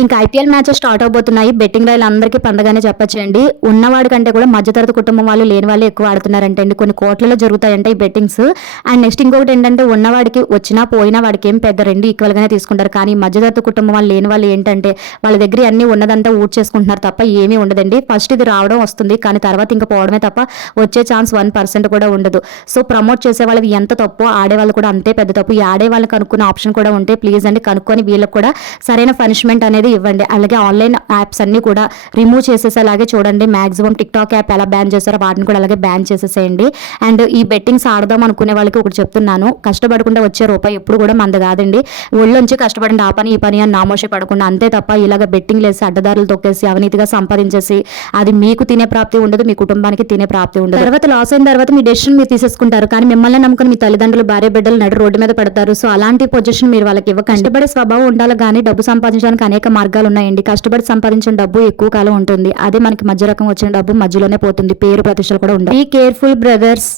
ఇంకా IPL matches start అవబోతున్నాయి. Betting రైలు అందరికీ పండగానే చెప్పొచ్చండి. ఉన్నవాడి కంటే కూడా మధ్యతరగతి కుటుంబం వాళ్ళు లేని వాళ్ళు ఎక్కువ ఆడుతున్నారంటండి. కొన్ని కోట్లలో జరుగుతాయంటే ఈ బెట్టింగ్స్. అండ్ నెక్స్ట్ ఇంకొకటి ఏంటంటే ఉన్నవాడికి వచ్చినా పోయినా వాడికి ఏం పెద్ద రెండు ఈక్వల్ గానే తీసుకుంటారు. కానీ మధ్యతరగతి కుటుంబం వాళ్ళు లేని వాళ్ళు ఏంటంటే వాళ్ళ దగ్గర అన్ని ఉన్నదంతా ఊడ్ చేసుకుంటున్నారు తప్ప ఏమీ ఉండదండి. ఫస్ట్ ఇది రావడం వస్తుంది, కానీ తర్వాత ఇంకా పోవడమే తప్ప వచ్చే ఛాన్స్ 1% కూడా ఉండదు. సో ప్రమోట్ చేసే వాళ్ళకి ఎంత తప్పు, ఆడేవాళ్ళు కూడా అంతే పెద్ద తప్పు. ఈ ఆడే వాళ్ళని కనుక్కునే ఆప్షన్ కూడా ఉంటే ప్లీజ్ అండి కనుక్కొని వీళ్ళకి కూడా సరైన పనిష్మెంట్ అనేది ఇవ్వండి. అలాగే ఆన్లైన్ యాప్స్ అన్ని కూడా రిమూవ్ చేసేసేలాగే చూడండి. మాక్సిమం టిక్టాక్ యాప్ ఎలా బ్యాన్ చేస్తారో వాటిని కూడా అలాగే బ్యాన్ చేసేసేయండి. అండ్ ఈ బెట్టింగ్స్ ఆడదాం అనుకునే వాళ్ళకి ఒకటి చెప్తున్నాను, కష్టపడకుండా వచ్చే రూపాయి ఎప్పుడు కూడా మంది కాదండి. ఒళ్ళొంచి కష్టపడండి, ఆ పని ఈ పని అని నామోషి పడకుండా, అంతే తప్ప ఇలాగ బెట్టింగ్ లేసి అడ్డదారులు తొక్కేసి అవినీతిగా సంపాదించేసి అది మీకు తినే ప్రాప్తి ఉండదు, మీ కుటుంబానికి తినే ప్రాప్తి ఉండదు. తర్వాత లాస్ అయిన తర్వాత మీ డెసిషన్ మీరు తీసేసుకుంటారు, కానీ మిమ్మల్ని నమ్ముకుని మీ తల్లిదండ్రులు భార్య బిడ్డలు నడు రోడ్డు మీద పడతారు. సో అలాంటి పొజిషన్ మీరు వాళ్ళకి ఇవ్వకండి. కష్టపడే స్వభావం ఉండాలి, కానీ డబ్బు సంపాదించడానికి అనేక మార్గాలు ఉన్నాయండి. కష్టపడి సంపాదించిన డబ్బు ఎక్కువ కాలం ఉంటుంది, అదే మనకి మధ్య రకం వచ్చిన డబ్బు మధ్యలోనే పోతుంది, పేరు ప్రతిష్టలు కూడా ఉండవు. Be careful brothers.